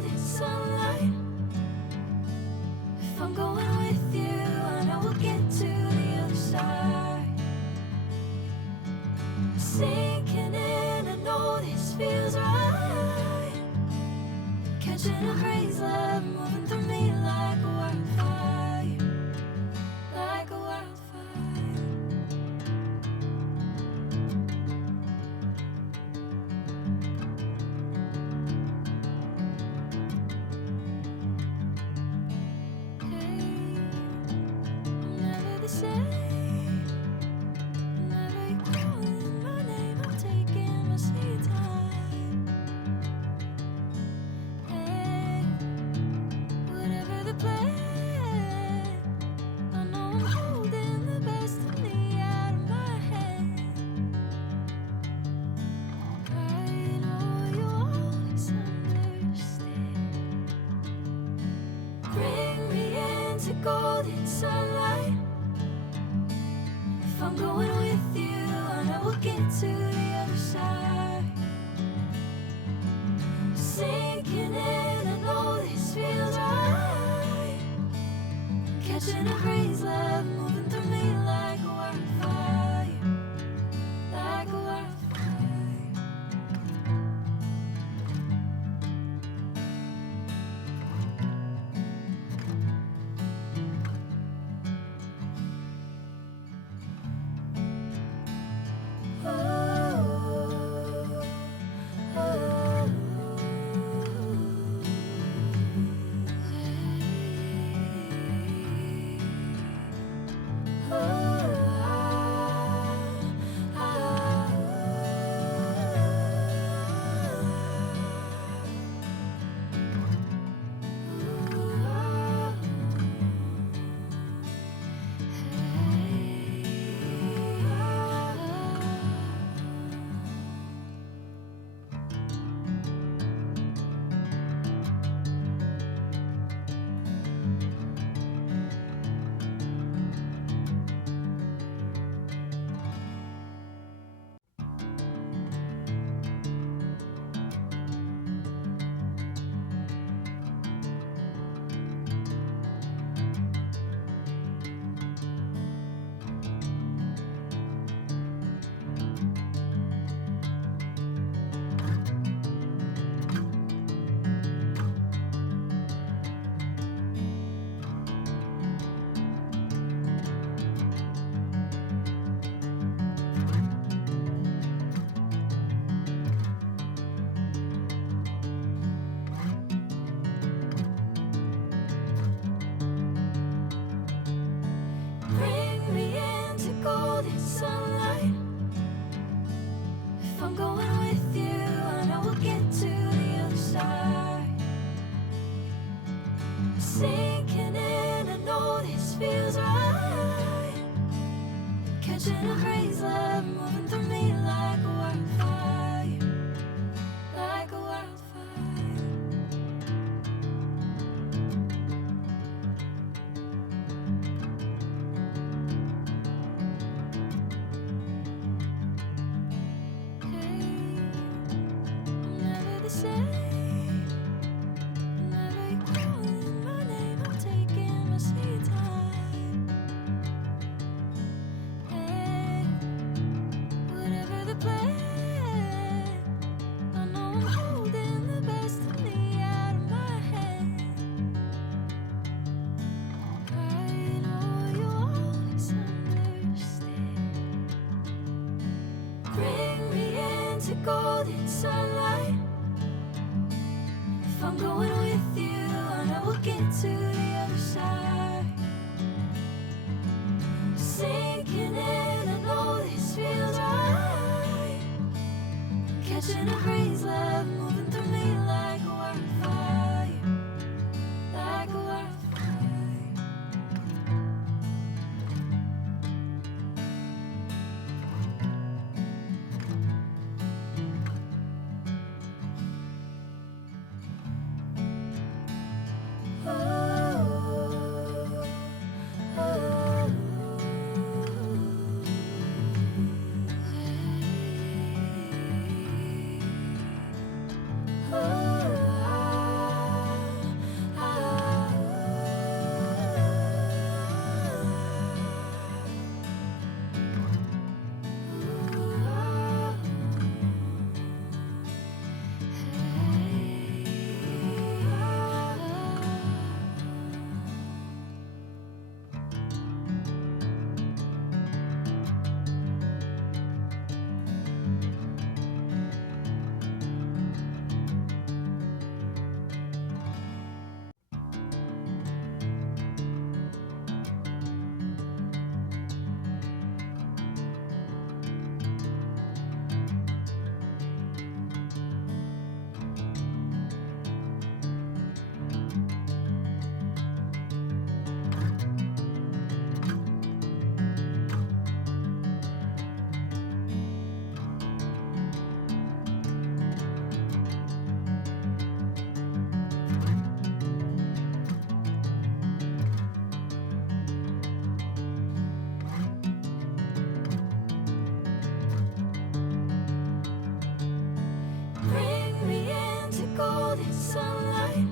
golden sunlight. If I'm going with you, I know we'll get to the other side. Sinking in, I know this feels right. Catching a crazy love moving through me like a wildfire, like a wildfire. Golden sunlight. If I'm going with you, I know we'll get to the other side. Sinking in, I know this feels right. Catching a crazy love moving through me like a wildfire, like a wildfire. Golden sunlight. If I'm going with you, I know we'll get to the other side. Sinking in, I know this feels right. Catching a crazy love moving through me like a wildfire, like a wildfire. Golden sunlight. If I'm going with you, I know we'll get to the other side. Sinking in, I know this feels right. Catching a crazy love moving through me like a wildfire, like a wildfire. sunlight.